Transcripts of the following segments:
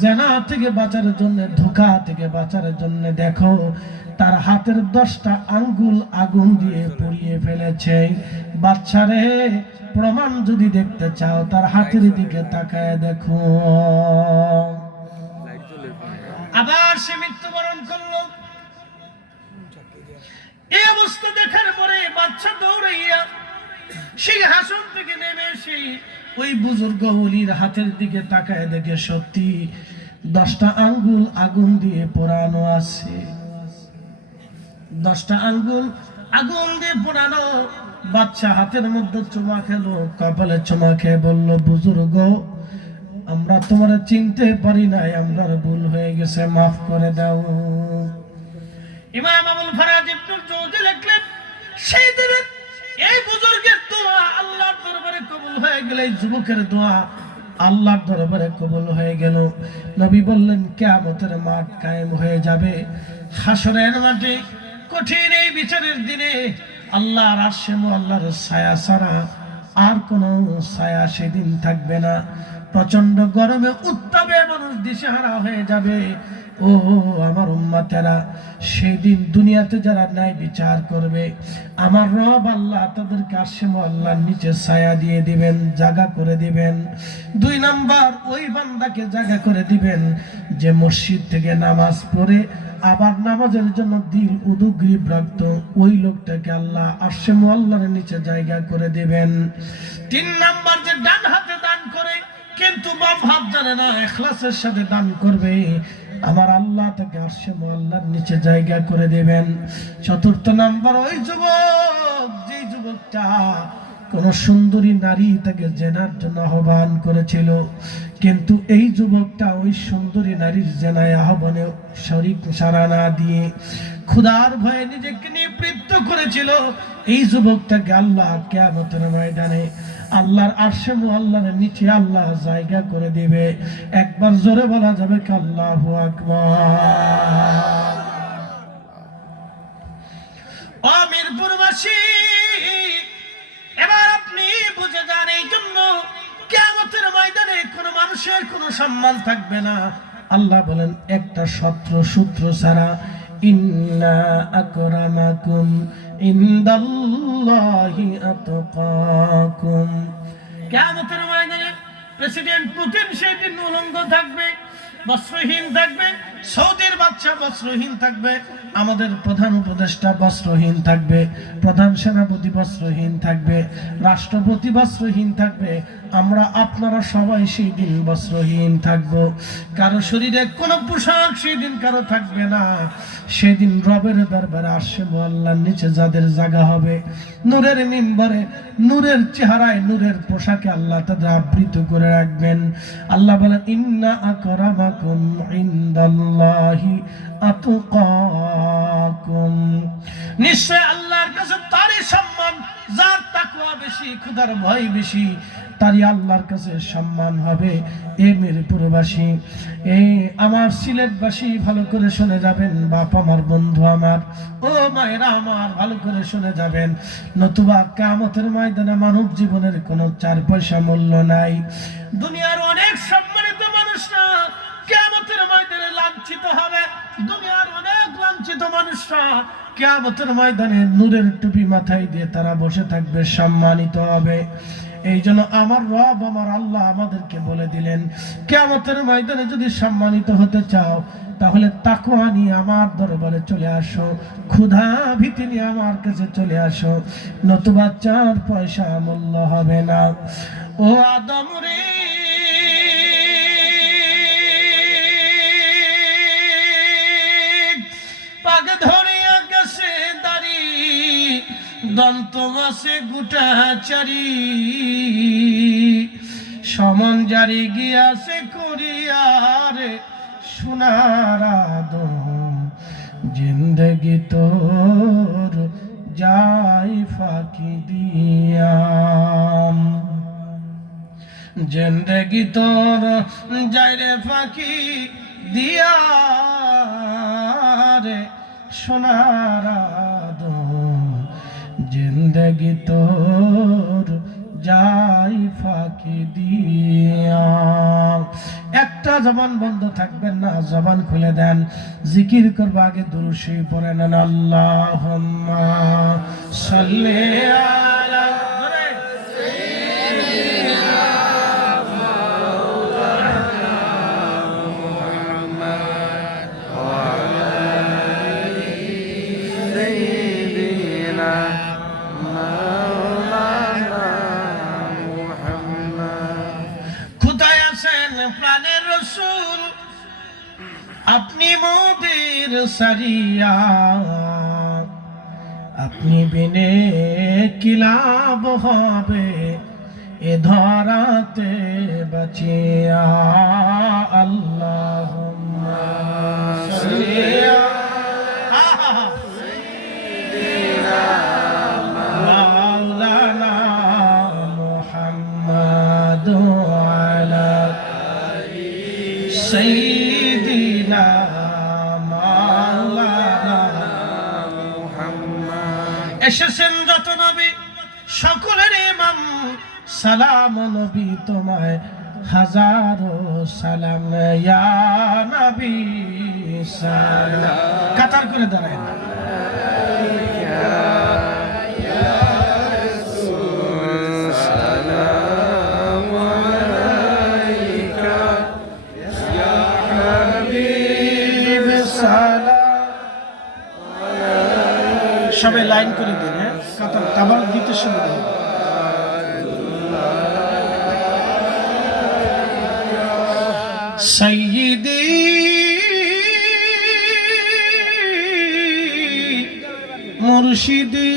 জেনা থেকে বাঁচার জন্য, ধোঁকা থেকে বাঁচার জন্য দেখো তার হাতের 10টা আঙ্গুল আগুন দিয়ে পুড়িয়ে ফেলেছে। বাচ্চারে, প্রমাণ যদি দেখতে চাও তার হাতের দিকে তাকায় দেখো। আবার সে মৃত্যুবরণ করলো। এই অবস্থা দেখার পরে বাচ্চা দৌড়াইয়া সিংহাসন থেকে নেমে এসে ওই বুজুর্গ ওলির হাতের দিকে তাকায় দেখে সত্যি 10টা আঙ্গুল আগুন দিয়ে পোড়ানো আছে। 10টা আঙ্গুল আগুন দিয়ে পোড়ানো। বাচ্চা হাতের মধ্যে চুমা খেলো, কপালে চুমা খেয়ে বলল, বুজুর্গ, আমরা তোমার চিনতে পারি নাই, আমরা ভুল হয়ে গেছে, মাফ করে দাও। ইমাম আবুল ফারাজ ইবনুল জৌজি লিখলেন, সেই দিনে এই বুজুর্গের দোয়া আল্লাহর দরবারে কবুল হয়ে গেল, এই যুবকের দোয়া আল্লাহর দরবারে কবুল হয়ে গেল। নবী বললেন, কিয়ামতের মাঠ কায়েম হয়ে যাবে, হাসরের মাঠে কঠিন এই বিচারের দিনে আল্লাহর আরশে মুআল্লার ছায়া ছাড়া আর কোনো ছায়া সেদিন থাকবে না। প্রচন্ড গরমে উত্তাপে মানুষ দিশেহারা হয়ে যাবে। ও আমার উম্মতেরা, সেদিন দুনিয়াতে যারা ন্যায় বিচার করবে, আমার রব আল্লাহ তাদেরকে আরশে মুআল্লার নিচে ছায়া দিয়ে দিবেন, জায়গা করে দিবেন। 2 নাম্বার, ওই বান্দাকে জায়গা করে দিবেন যে মসজিদ থেকে নামাজ পড়ে আবার নামাজের জন্য দিল উদগ্রীব রাখতো, ওই লোকটাকে আল্লাহ আরশে মুআল্লার নিচে জায়গা করে দিবেন। 3 নাম্বার, যে ডান হাতে দান করে কিন্তু বাম হাত জানে না, ইখলাসের সাথে দান করবে, আমার আল্লাহ তাকে আরশে মুআল্লার নিচে জায়গা করে দিবেন। 4র্থ নাম্বার, ওই যুবক, যে যুবকটা কোন সুন্দরী নারী তাকে জেনার জন্য আহ্বান করেছিল, কিন্তু এই যুবকটা ওই সুন্দরী নারীর জেনায় আহ্বানে শরীক সাড়া না দিয়ে ক্ষুধার ভয়ে নিজেকে নিবৃত্ত করেছিল, এই যুবকটাকে আল্লাহ কিয়ামতের ময়দানে আল্লাহর আরশে মুআল্লার নিচে আল্লাহ জায়গা করে দিবে। একবার জোরে বলা যাবে কি আল্লাহু আকবার। ও মিরপুরবাসী, এবার আপনি বুঝে যান, এই জন্য কিয়ামতের ময়দানে কোন মানুষের কোনো সম্মান থাকবে না। আল্লাহ বলেন, একটা সূত্র ছাড়া, ইন্না আকরামাকুম ইনদাল্লাহি আতকাকুম। কিয়ামতের ময়দানে প্রেসিডেন্ট পুতিন সেদিন উলঙ্গ থাকবে, বস্ত্রহীন থাকবে, সৌদির বাদশা বস্ত্রহীন থাকবে, আমাদের প্রধান উপদেষ্টা বস্ত্রহীন থাকবে, প্রধান সেনাপতি বস্ত্রহীন থাকবে, রাষ্ট্রপতি বস্ত্রহীন থাকবে, আমরা আপনারা সবাই সেই দিন বস্ত্রহীন থাকব। কারো শরীরে কোনো পোশাক সেই দিন কারো থাকবে না। সেদিন রবের দরবারে আরশে মুআল্লার নিচে যাদের জায়গা হবে, নূরের মিম্বরে, নূরের চেহারায়, নূরের পোশাকে আল্লাহ তাদের আবৃত করে রাখবেন। আল্লাহ বলেন, ইন্না আকরামাকুম ইনদাল্লাহি আতকাকুম। নিশ্চয় আল্লাহর কাছে তারই সম্মান, যার তাকওয়া বেশি, খোদার ভয় বেশি, তারই আল্লাহর কাছে সম্মান হবে। এ মিরপুরবাসী, এই আমার সিলেটবাসী, ভালো করে শুনে যাবেন। বাপ আমার, বন্ধু আমার, ও মায়েরা আমার, ভালো করে শুনে যাবেন। নতুবা কিয়ামতের ময়দানে মানব জীবনের কোনো 4 পয়সা মূল্য নাই। দুনিয়ার অনেক সম্মানিত মানুষরা কিয়ামতের ময়দানে লাঞ্ছিত হবে। দুনিয়ার অনেক লাঞ্ছিত মানুষরা কিয়ামতের ময়দানে নূরের টুপি মাথায় দিয়ে তারা বসে থাকবে, সম্মানিত হবে। এই জন্য আমার রব, আমার আল্লাহ আমাদেরকে বলে দিলেন, কিয়ামতের ময়দানে যদি সম্মানিত হতে চাও, তাহলে তাকওয়া নিয়ে আমার দরবারে চলে আসো, ক্ষুধা ভীতি নিয়ে আমার কাছে চলে আসো, নতুবা 4 পয়সা মূল্য হবে না। ও আদম রে, পাগ ধরিয়া গেছে দাড়ি, দন্ত মাসে গুটা চারি, সমন জারি গিয়াছে করিয়ার সোনার আদম, জিন্দগি তোর যাই ফাঁকি দিয়া, জিন্দগি তোর যাই রে ফাঁকি দিয়া রে সোনার আদম, জিন্দগি তোর যাই ফাঁকি দিয়া। একটা জবান বন্ধ থাকবেন না, জবান খুলে দেন, জিকির করব। আগে দুরূদ শরীফ পড়েন, আল্লাহুম্মা সাল্লি আলা প্রাণের রসূল, আপনি মোদের সারিয়া, আপনি বিনে কি লাভ হবে এ ধরাতে বাঁচিয়া। আল্লাহুম্মা সাল্লি আলা সাইয়্যিদিনা মাওলানা মুহাম্মাদ সাইয়্যিদিনা মাওলানা মুহাম্মদ। এসেছেন যত নবী সকলের ইমাম, সালাম নবী তোমায় হাজারো সালাম, ইয়া নবী সালাম। কাতার করে দাঁড়ায় না, সবাই লাইন করে দিন, হ্যাঁ, কাতার কাবার দিতে সুবিধা হবে। সাইয়্যিদি মুর্শিদি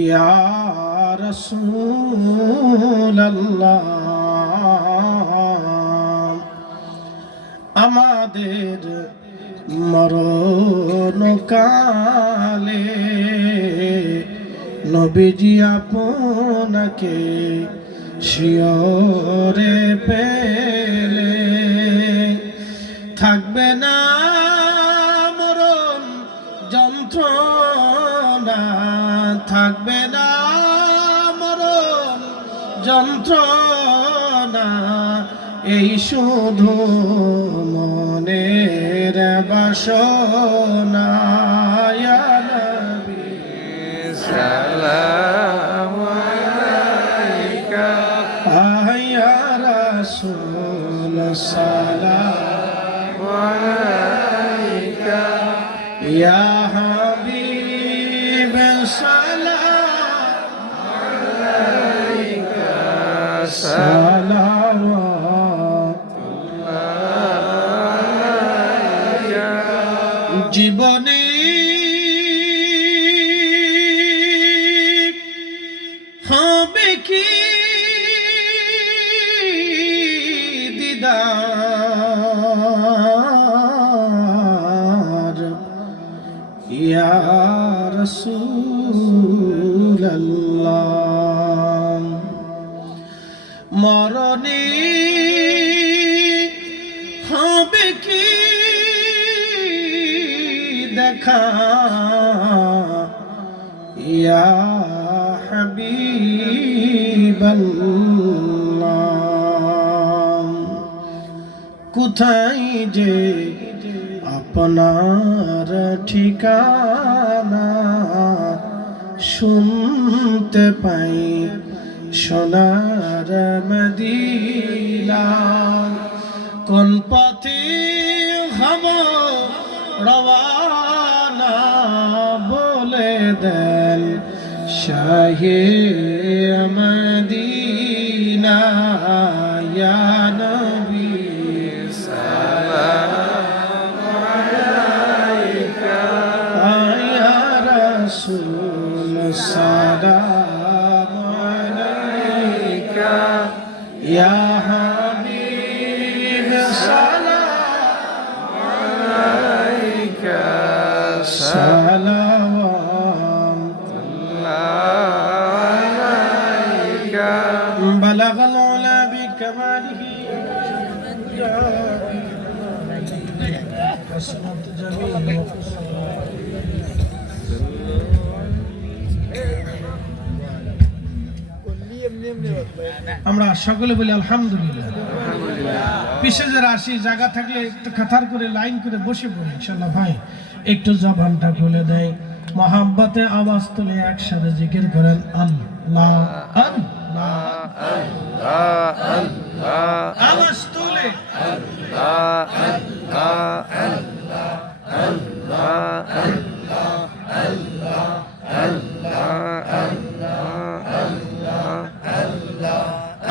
ইয়া রাসূলুল্লাহ, আমাদের মরণ কালে নবীজি আপনাকে শিয়রে পেলে, থাকবে না মরণ যন্ত্রণা, থাকবে না মরণ যন্ত্রণা, এই শুধু মনের বাসনা। ইয়া নবী সালাম আলাইকা, ইয়া রাসূল সালাম আলাইকা, ইয়া হাবিব সালাম আলাইকা, সালাম জীবনে হবে কি দিদার, ইয়া রাসূলুল্লাহ। মরণে হবে কি দেখা, ইয়া হাবিবাল্লাহ। কোথায় যে আপনার ঠিকানা, শুনতে পাই সোনার মদিনা। কোন পথে হব রওয়ানা, বলে দেন শাহে মদিনা। ইয়া নবী সালাম আলাইকা, ইয়া রাসূল সালাম আলাইকা, ইয়া হাবিব সালাম আলাইকা, بلغ العلا بكماله حسنت جميل وخسران আমরা সকলে বলি আলহামদুলিল্লাহ। পিছে যারা আসি জায়গা থাকলে একটু কাতার করে লাইন করে বসে পড়ি ইনশাআল্লাহ। ভাই একটু জবানটা খুলে দেয়, মহাব্বতে আওয়াজ তুলে একসাথে জিকির করেন আল্লাহ আল্লাহ আল্লাহ। আওয়াজ তুলে আল্লাহ আল্লাহ আল্লাহ আল্লাহ আল্লাহ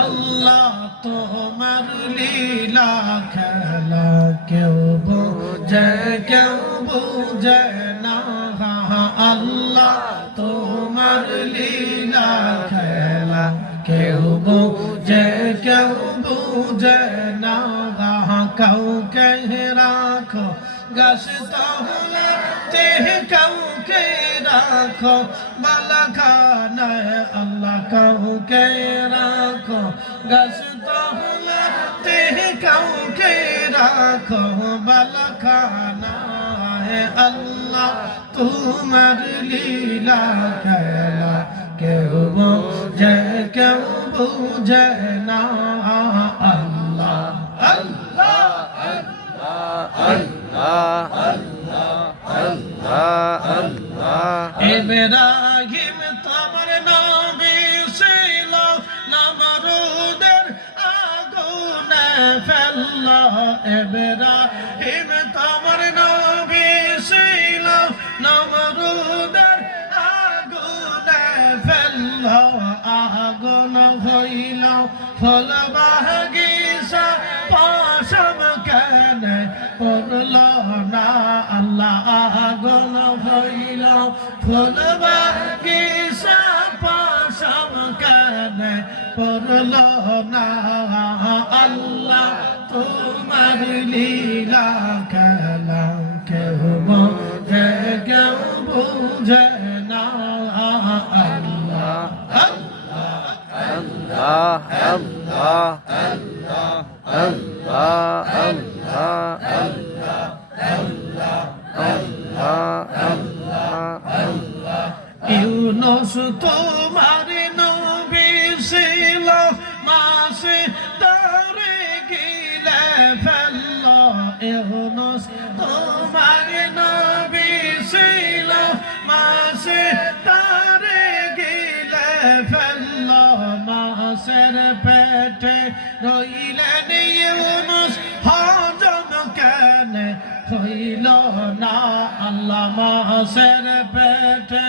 আল্লাহ। তোমার লীলা খেলা কেউ বোঝে কেউ বোঝে না। আল্লাহ তোমার লীলা খেলা কেউ বোঝে কেউ বোঝে না। কাউকে রাখো গাছ তাহলে কাউকে রাখো বালাখানায়। আল্লাহ কাউকে রাখো গাছ তাহলে কাউকে রাখো বালাখানায়। আল্লাহ তোমার লীলা খেলা কেউ বোঝে কেউ বোঝে না। আল্লাহ আল্লাহ আল্লাহ ইব্রাহিম তোমার নবী ছিল, নমরুদের আগুনে ফেলল। ইব্রাহিম তোমার নবী ছিল, নমরুদের আগুনে ফেলল। আগুন হইল ফল বাগিচা পশম কেনে পড়ল না। আল্লাহ আগুন হইল ফুল বাগিচা পশম কেনে পড়ল না। আল্লাহ তোমার লীলা খেলা কেউ বোঝে কেউ বোঝে না। আল্লাহ আল্লাহ আল্লাহ আল্লাহ আল্লাহ আল্লাহ। ইউনুস তোমার নবী ছিল, মাসে তারে গিলে ফেলল। ইউনুস তোমার নবী ছিল, মাসে তারে গিলে ফেলল। মাসের পেটে রইলেন ইউনুস হজম কেনে হইল না। আল্লাহ মাসের পেটে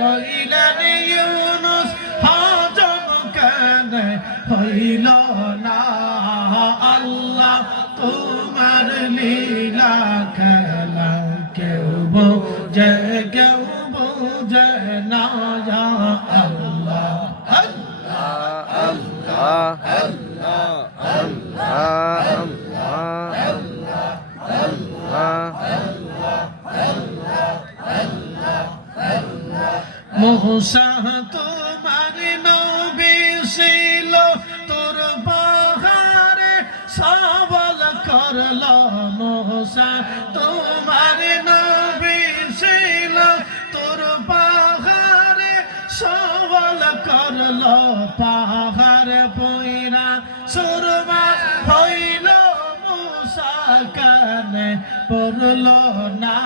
রইলেন ইউনুস হজম কেনে হইল না। আল্লাহ তোমার লীলা খেলা কেউ বোঝে কেউ বোঝে না। আল্লাহ আল্লাহ আল্লাহ মুসা তোমার নবী ছিল, তোর পাহাড়ে সবল করল। মুসা তোমার নবী ছিল, তোর পাহাড়ে সবল করল। পাহাড় পইরা সুরমা হইল, মুসা কানে পড়ল না।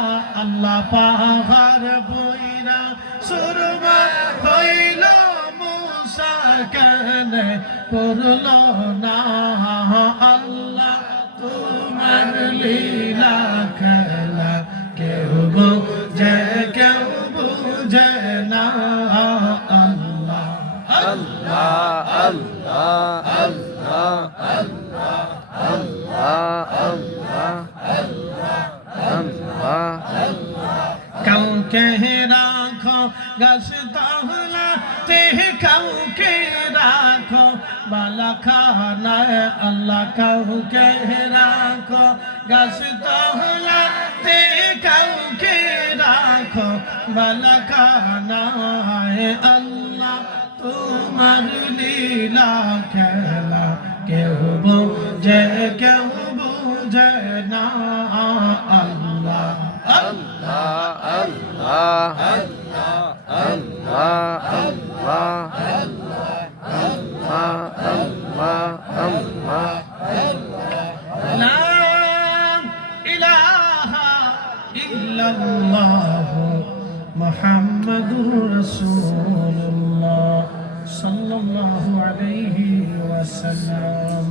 আল্লাহ পাহাড় পইরা সুরমা হইল, মুসা কানে পড়ল না। আল্লাহ তোমার লীলা খেলা কেউ বোঝে কেউ বোঝে না। আল্লাহ আল্লাহ আল্লাহ আল্লাহ আল্লাহ কাউকে রাখো গাছ তাহলে কাউকে রাখো বালাখানায়। আল্লাহ কাউকে রাখো গাছ তাহলে কাউকে রাখো বালাখানায়। আল্লাহ তোমার লীলা খেলা কেউ বোঝে কেউ বোঝে না। আল্লাহ আল্লাহ আল্লাহ আল্লাহ আল্লাহ আল্লাহ লা ইলাহা ইল্লাল্লাহ মুহাম্মাদুর রাসূলুল্লাহ সাল্লাল্লাহু আলাইহি ওয়াসাল্লাম।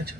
আচ্ছা